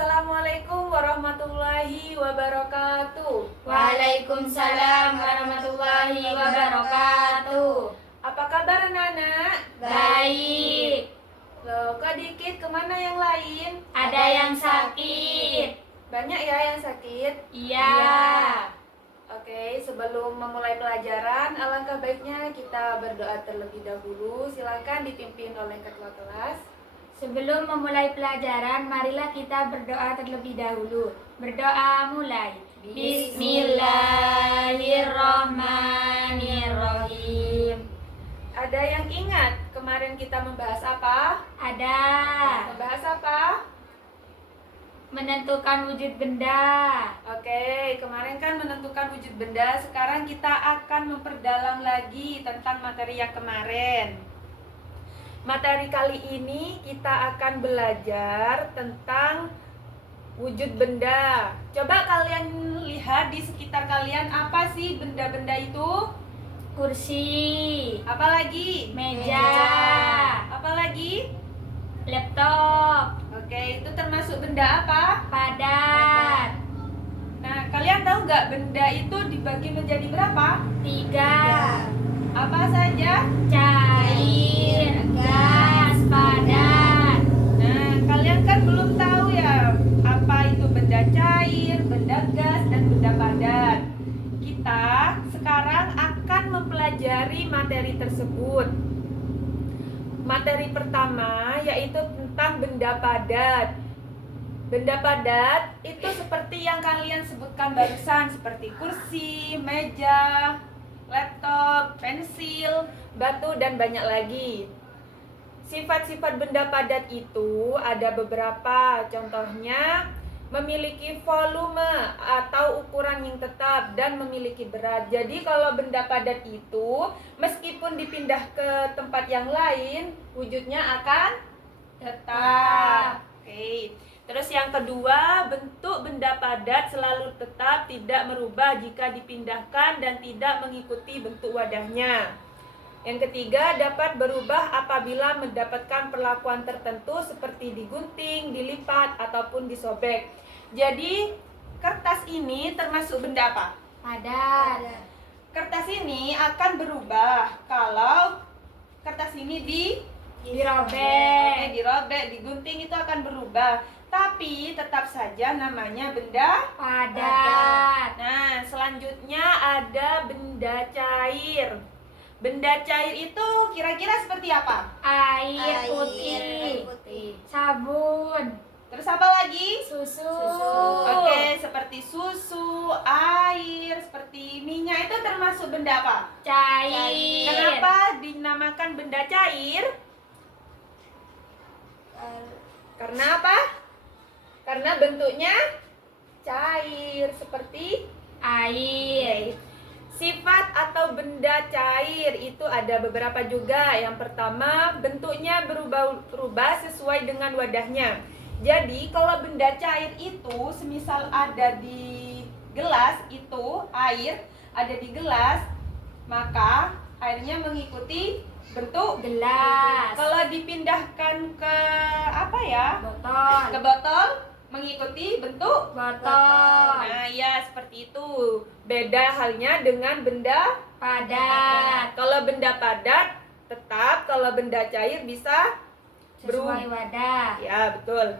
Assalamualaikum warahmatullahi wabarakatuh. Waalaikumsalam warahmatullahi wabarakatuh. Apa kabar anak-anak? Baik. Loh, kok dikit kemana yang lain? Ada yang sakit. Banyak ya yang sakit? Iya. Oke, sebelum memulai pelajaran, alangkah baiknya kita berdoa terlebih dahulu. Silakan dipimpin oleh ketua kelas. Sebelum memulai pelajaran, marilah kita berdoa terlebih dahulu. Berdoa mulai. Bismillahirrahmanirrahim. Ada yang ingat kemarin kita membahas apa? Ada. Membahas apa? Menentukan wujud benda. Oke, kemarin kan menentukan wujud benda. Sekarang kita akan memperdalam lagi tentang materi yang kemarin. Materi kali ini kita akan belajar tentang wujud benda. Coba kalian lihat di sekitar kalian, apa sih benda-benda itu? Kursi. Apa lagi? Meja. Apa lagi? Laptop. Oke, itu termasuk benda apa? Padat. Nah, kalian tahu nggak benda itu dibagi menjadi berapa? 3. Apa saja? Cair, gas, padat. Nah, kalian kan belum tahu ya apa itu benda cair, benda gas, dan benda padat. Kita sekarang akan mempelajari materi tersebut. Materi pertama yaitu tentang benda padat. Benda padat itu seperti yang kalian sebutkan barusan, seperti kursi, meja, laptop, pensil, batu, dan banyak lagi. Sifat-sifat benda padat itu ada beberapa, contohnya memiliki volume atau ukuran yang tetap dan memiliki berat. Jadi kalau benda padat itu meskipun dipindah ke tempat yang lain, wujudnya akan tetap. Oke. Terus yang kedua, bentuk benda padat selalu tetap, tidak merubah jika dipindahkan dan tidak mengikuti bentuk wadahnya. Yang ketiga, dapat berubah apabila mendapatkan perlakuan tertentu seperti digunting, dilipat, ataupun disobek. Jadi, kertas ini termasuk benda apa? Padat. Kertas ini akan berubah kalau kertas ini Dirobek. dirobek, digunting, itu akan berubah. Tapi tetap saja namanya benda Padat. Nah, selanjutnya ada benda cair. Benda cair itu kira-kira seperti apa? Air putih. Sabun. Terus apa lagi? Susu. Oke, seperti susu, air, seperti minyak, itu termasuk benda apa? Cair. Kenapa dinamakan benda cair? Karena apa? Karena bentuknya cair seperti Air. sifat atau benda cair itu ada beberapa juga. Yang pertama, bentuknya berubah-ubah sesuai dengan wadahnya. Jadi kalau benda cair itu semisal ada di gelas, itu air ada di gelas, maka airnya mengikuti bentuk Gelas. Kalau dipindahkan ke apa ya? Botol. Ke botol, mengikuti bentuk Botol. Nah, ya seperti itu. Beda halnya dengan benda Padat. Kalau benda padat tetap, kalau benda cair bisa Sesuai wadah. Ya, betul.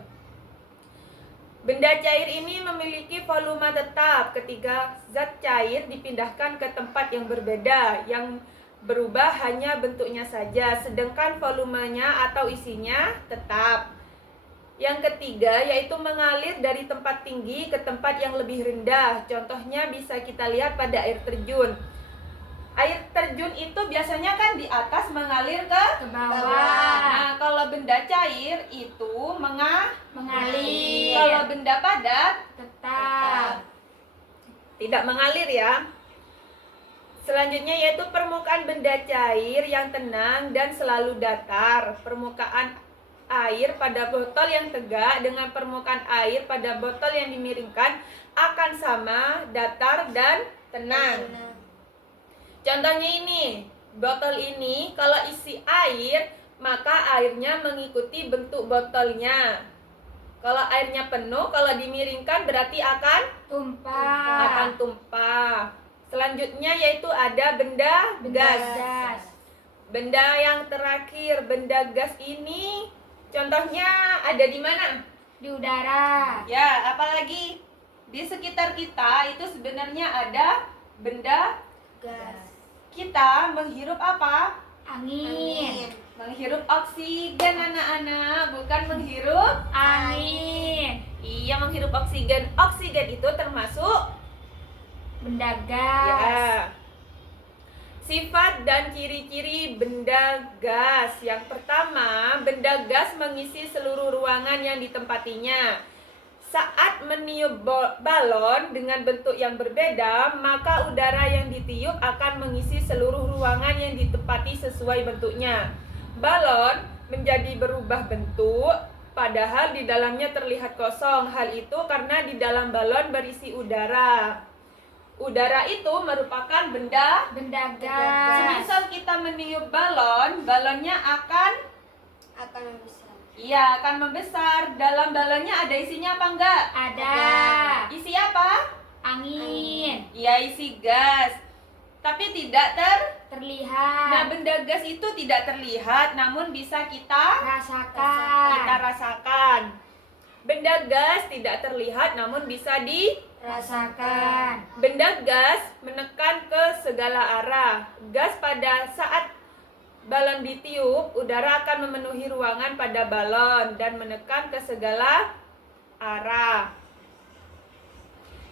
Benda cair ini memiliki volume tetap ketika zat cair dipindahkan ke tempat yang berbeda. Yang berubah hanya bentuknya saja, sedangkan volumenya atau isinya tetap. Yang ketiga yaitu mengalir dari tempat tinggi ke tempat yang lebih rendah. Contohnya bisa kita lihat pada air terjun. Air terjun itu biasanya kan di atas mengalir ke bawah. Nah, kalau benda cair itu Mengalir. Kalau benda padat Tetap. tidak mengalir ya. Selanjutnya yaitu permukaan benda cair yang tenang dan selalu datar. Permukaan air pada botol yang tegak dengan permukaan air pada botol yang dimiringkan akan sama, datar, dan tenang. Contohnya ini, botol ini kalau isi air, maka airnya mengikuti bentuk botolnya. Kalau airnya penuh, kalau dimiringkan berarti akan tumpah, tumpah. Selanjutnya yaitu ada benda gas. gas, Benda yang terakhir, benda gas ini contohnya ada di mana? di udara, Ya, apalagi di sekitar kita itu sebenarnya ada benda gas, kita menghirup apa? angin, Menghirup oksigen anak-anak, bukan menghirup. angin, Iya, menghirup oksigen. Oksigen itu termasuk benda gas, ya. Sifat dan ciri-ciri benda gas. Yang pertama, benda gas mengisi seluruh ruangan yang ditempatinya. Saat meniup balon dengan bentuk yang berbeda, maka udara yang ditiup akan mengisi seluruh ruangan yang ditempati sesuai bentuknya. Balon menjadi berubah bentuk, padahal di dalamnya terlihat kosong. Hal itu karena di dalam balon berisi udara. Udara itu merupakan benda. gas, Semisal kita meniup balon, balonnya akan membesar. iya, akan membesar. Dalam balonnya ada isinya apa enggak? ada, Isi apa? angin, Iya, isi gas. Tapi tidak Nah, terlihat, benda gas itu tidak terlihat, namun bisa kita rasakan, rasakan. Benda gas tidak terlihat, namun bisa rasakan, Benda gas menekan ke segala arah. Gas pada saat balon ditiup, udara akan memenuhi ruangan pada balon dan menekan ke segala arah.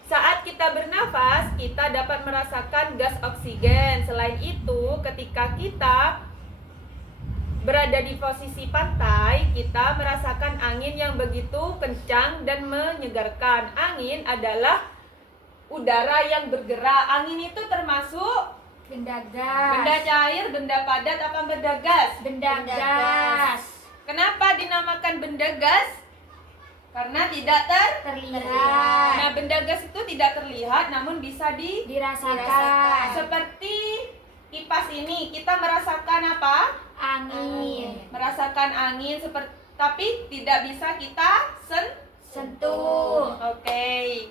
Saat kita bernafas, kita dapat merasakan gas oksigen. Selain itu, ketika kita berada di posisi pantai, kita merasakan angin yang begitu kencang dan menyegarkan. Angin adalah udara yang bergerak. Angin itu termasuk benda benda gas, cair, benda padat, apa benda gas? benda Benda gas, Kenapa dinamakan benda gas? Karena tidak Nah, terlihat, benda gas itu tidak terlihat namun bisa dirasakan, seperti kipas ini. Kita merasakan apa? angin, Merasakan angin seperti, tapi tidak bisa kita sentuh. Oke.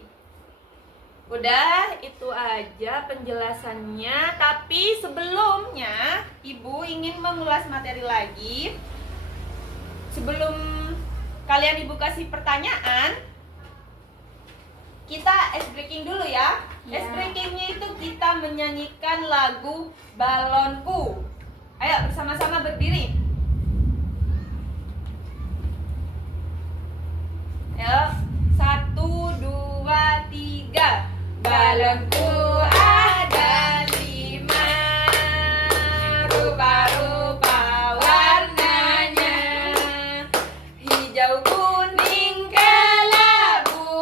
Udah, itu aja penjelasannya. Tapi sebelumnya, Ibu ingin mengulas materi lagi. Sebelum kalian Ibu kasih pertanyaan, kita ice breaking dulu ya. Ya. Ice breakingnya itu kita menyanyikan lagu Balonku. Ayo bersama-sama berdiri. Ayo, 1, 2, 3. Balonku ada 5, rupa-rupa warnanya, hijau, kuning, kelabu,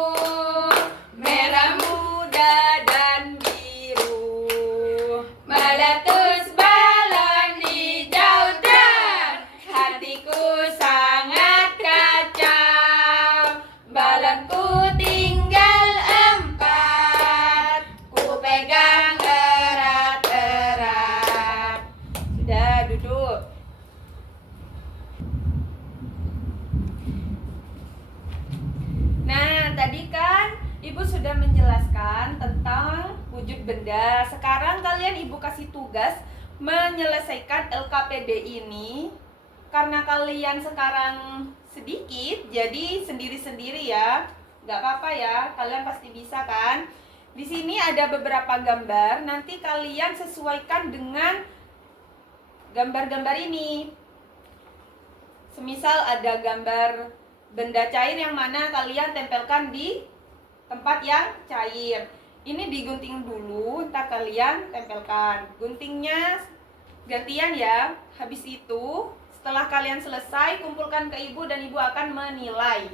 merah muda dan biru. Meletus balon hijau terang, hatiku sangat kacau. Balonku tinggal 4, ku pegang erat-erat. Sudah, duduk. Nah, tadi kan Ibu sudah menjelaskan tentang wujud benda. Sekarang kalian Ibu kasih tugas menyelesaikan LKPD ini. Karena kalian sekarang sedikit, jadi sendiri-sendiri ya. Gak apa-apa ya, kalian pasti bisa kan. Di sini ada beberapa gambar, nanti kalian sesuaikan dengan gambar-gambar ini. Semisal ada gambar benda cair yang mana kalian tempelkan di tempat yang cair. Ini digunting dulu, entar kalian tempelkan. Guntingnya gantian ya. Habis itu, setelah kalian selesai, kumpulkan ke Ibu dan Ibu akan menilai.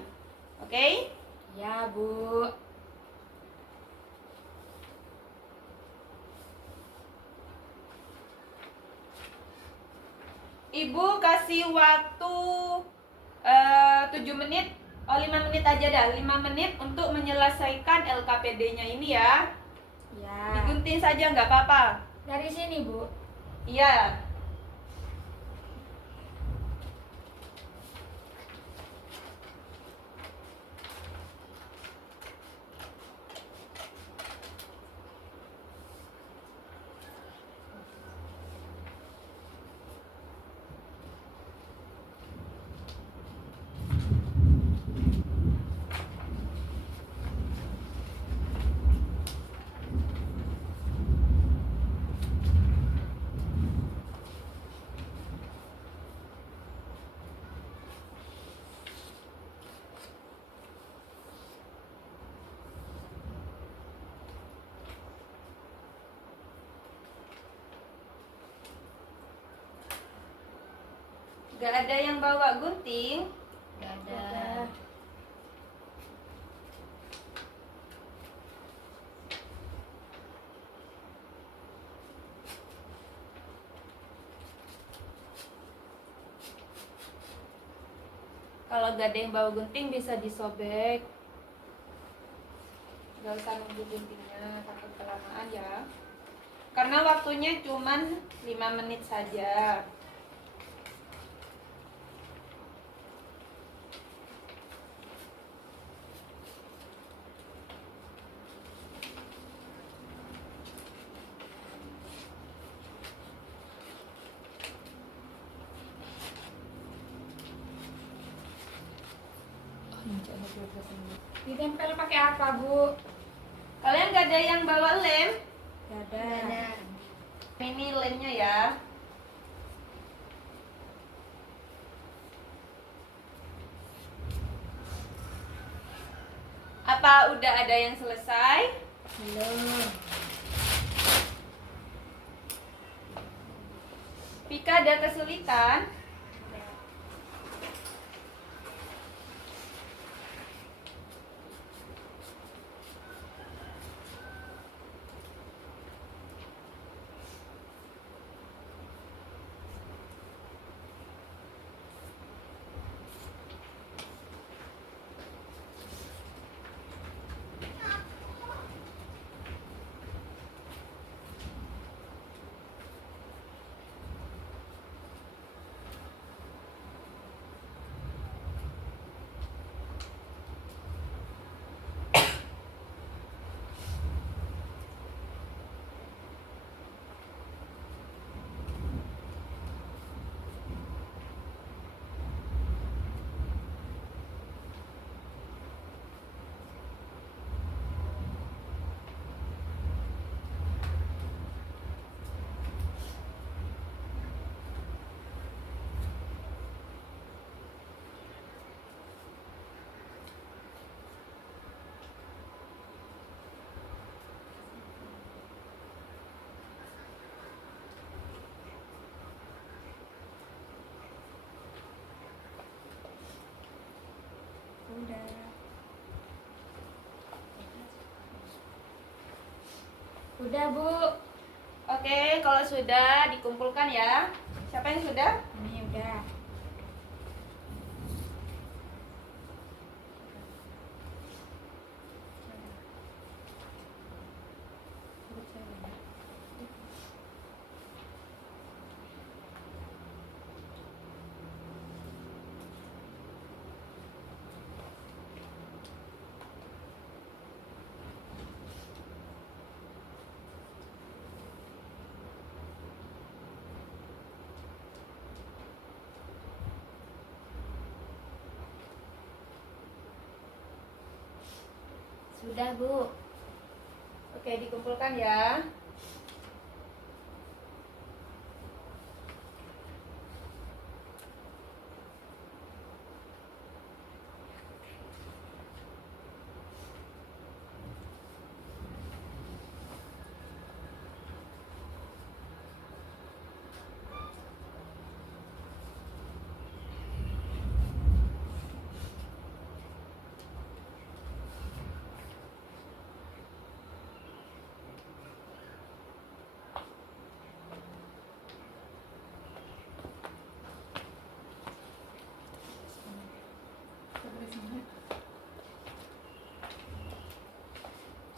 Oke? Ya, Bu. Ibu kasih waktu 7 menit. 5 menit aja dah. 5 menit untuk menyelesaikan LKPD-nya ini ya. Ya. Digunting saja nggak apa-apa. Dari sini, Bu. Iya. Gak ada yang bawa gunting? Gak ada. Kalau gak ada yang bawa gunting bisa disobek. Gak usah nunggu guntingnya, takut kelamaan ya. Karena waktunya cuman 5 menit saja. Ditempel pakai apa, Bu? Kalian gak ada yang bawa lem? Gak ada. Ini lemnya ya. Apa udah ada yang selesai? Belum. Pika ada kesulitan? Udah. Udah, Bu. Oke, kalau sudah dikumpulkan ya. Siapa yang sudah? Ini udah. Sudah, Bu. Oke, dikumpulkan ya.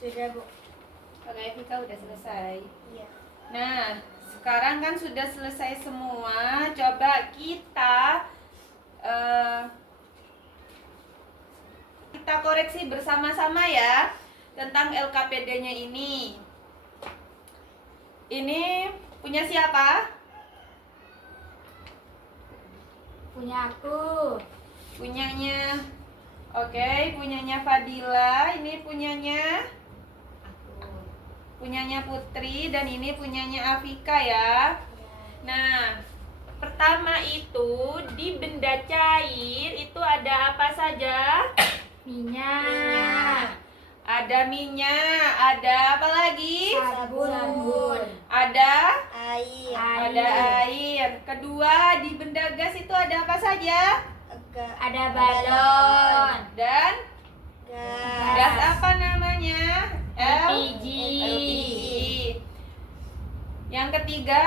Sudah, Bu. Oke, Vika udah selesai. Iya. Nah, sekarang kan sudah selesai semua. Coba kita koreksi bersama-sama ya tentang LKPD-nya ini. Ini punya siapa? Punya aku. Punyanya. Oke, punyanya Fadila. Ini punyanya Putri, dan ini punyanya Afika ya. Nah, pertama itu di benda cair itu ada apa saja? Minyak. Ada minyak, ada apa lagi? Sabun. Ada air. Ada air. Kedua, di benda gas itu ada apa saja? Ada balon. Dan Gas. gas apa namanya? LPG. LPG. Yang ketiga,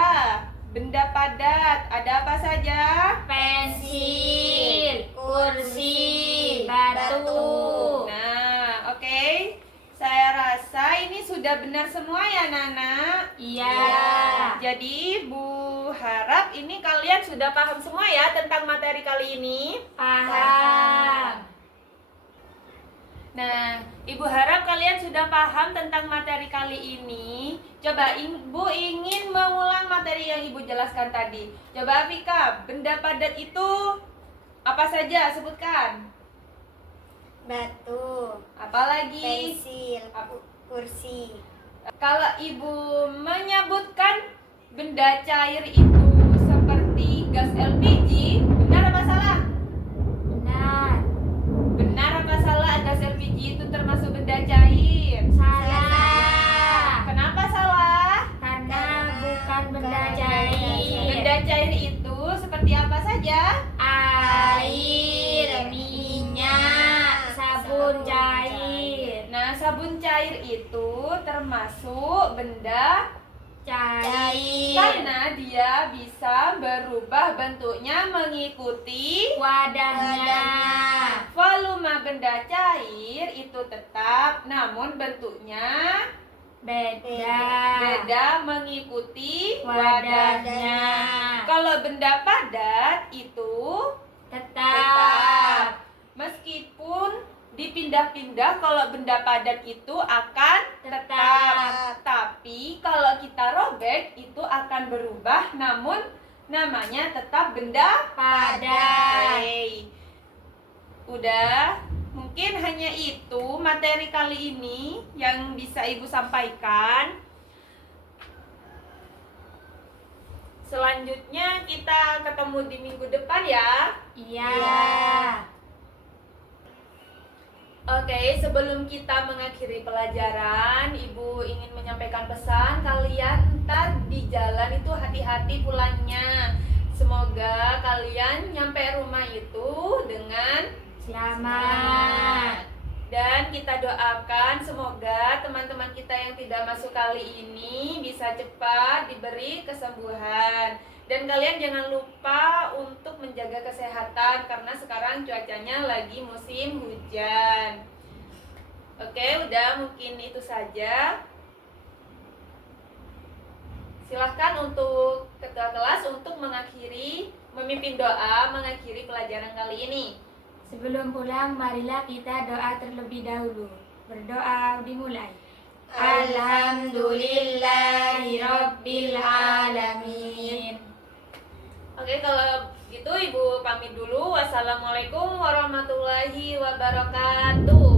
benda padat ada apa saja? Pensil, kursi, Batu. batu. Nah, oke. Saya rasa ini sudah benar semua ya, Nana. Iya. Jadi, Bu harap ini kalian sudah paham semua ya tentang materi kali ini. Paham. Nah, Ibu harap kalian sudah paham tentang materi kali ini. Coba Ibu ingin mengulang materi yang Ibu jelaskan tadi. Coba Vika, benda padat itu apa saja? Sebutkan. Batu. Apalagi? Pensil. Kursi. Kalau Ibu menyebutkan benda cair itu seperti gas LPG, benar apa salah? Benar. Benar apa salah gas LPG itu termasuk benda cair? Salah. Kenapa salah? Karena bukan benda cair. Benda cair itu seperti apa saja? Air, minyak, sabun cair. Nah, sabun cair itu termasuk benda Cair. karena dia bisa berubah bentuknya mengikuti Wadahnya. volume benda cair itu tetap, namun bentuknya beda mengikuti Wadahnya. Kalau benda padat itu Tetap. meskipun dipindah-pindah, kalau benda padat itu akan Tetap. Tapi kalau kita robek itu akan berubah, namun namanya tetap benda Padat. Oke. Udah, mungkin hanya itu materi kali ini yang bisa Ibu sampaikan. Selanjutnya kita ketemu di minggu depan ya. Iya. Oke, sebelum kita mengakhiri pelajaran, Ibu ingin menyampaikan pesan kalian ntar di jalan itu hati-hati pulangnya. Semoga kalian nyampe rumah itu dengan Selamat. dan kita doakan semoga teman-teman kita yang tidak masuk kali ini bisa cepat diberi kesembuhan. Dan kalian jangan lupa untuk menjaga kesehatan karena sekarang cuacanya lagi musim hujan. Oke, udah mungkin itu saja. Silahkan untuk ketua kelas untuk memimpin doa mengakhiri pelajaran kali ini. Sebelum pulang, marilah kita doa terlebih dahulu. Berdoa dimulai. Alhamdulillahirabbil alamin. Oke, kalau gitu Ibu pamit dulu. Wassalamualaikum warahmatullahi wabarakatuh.